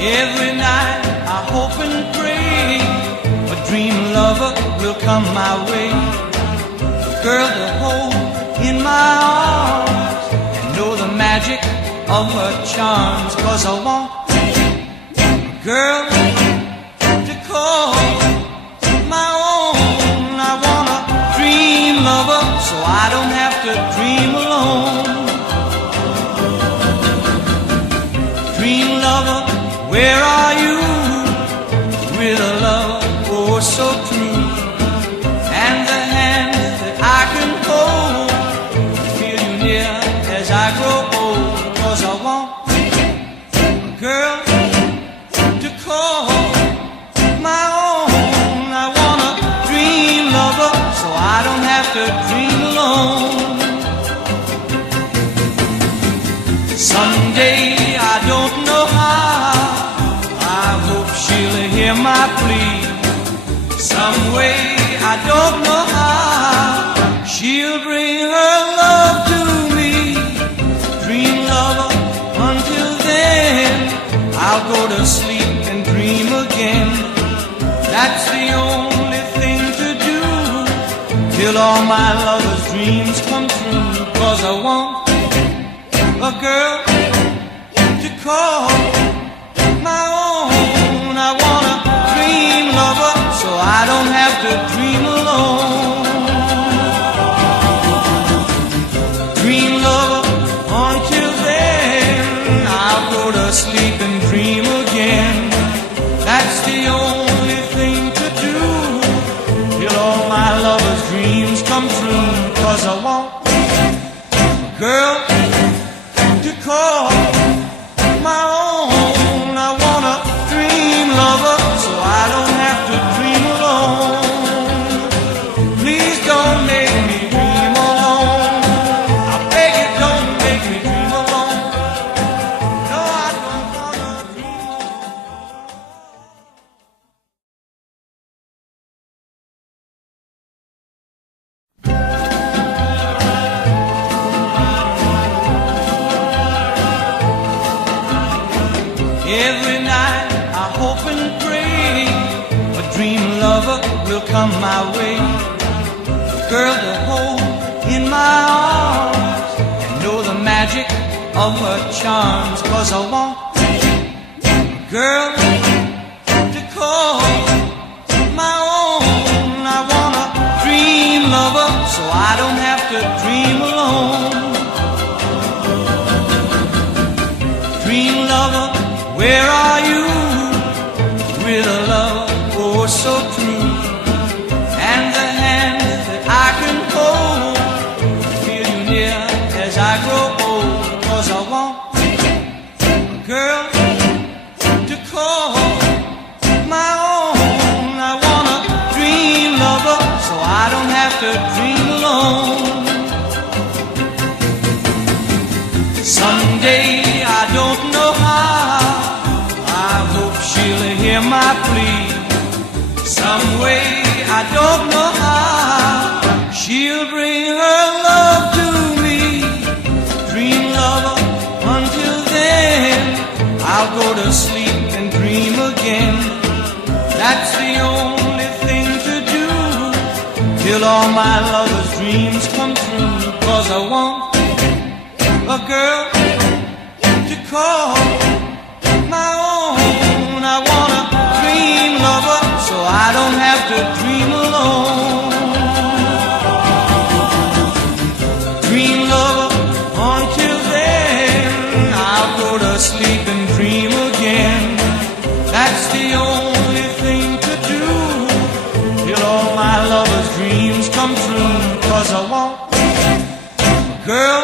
Every night I hope and pray a dream lover will come my way, a girl to hold in my arms and know the magic of her charms. 'Cause I want a girl to call my own. I want a dream lover so I don't have to dream alone. Dream lover, where are you? With a love oh so true, and the hand that I can hold, feel you near as I grow old. 'Cause I want a girl to call my own. I want a dream lover so I don't have to dream alone. Someday I don't know how, I hope she'll hear my plea. Some way I don't know how, she'll bring her love to me. Dream lover, until then I'll go to sleep and dream again. That's the only thing to do till all my lover's dreams come true. 'Cause I want a girl to call my own. I want a dream lover so I don't have to dream alone. Dream lover, until then I'll go to sleep and dream again. That's the only thing to do till all my lover's dreams come true. 'Cause I want a girl to call my own. I want a dream lover so I don't have to dream alone. Please don't make me dream alone. I beg you, don't make me dream alone. No, I don't wanna dream alone. Every night I hope and pray a dream lover will come my way, a girl to hold in my arms and know the magic of her charms. 'Cause I want a girl to call my own. I want a dream lover so I don't have to dream alone. Dream lover, where are you? With a love oh so true, and the hand that I can hold, feel you near as I grow old. 'Cause I want a girl to call my own. I want a dream lover so I don't have to dream alone. Someday I don't know how, I hope she'll hear my plea. Some way I don't know how, she'll bring her love to me. Dream lover, until then I'll go to sleep and dream again. That's the only thing to do till all my lover's dreams come true. 'Cause I want a girl to call my own. I want a dream lover so I don't have to dream alone. Dream lover, until then I'll go to sleep and dream again. That's the only thing to do till all my lover's dreams come true. 'Cause I want a girl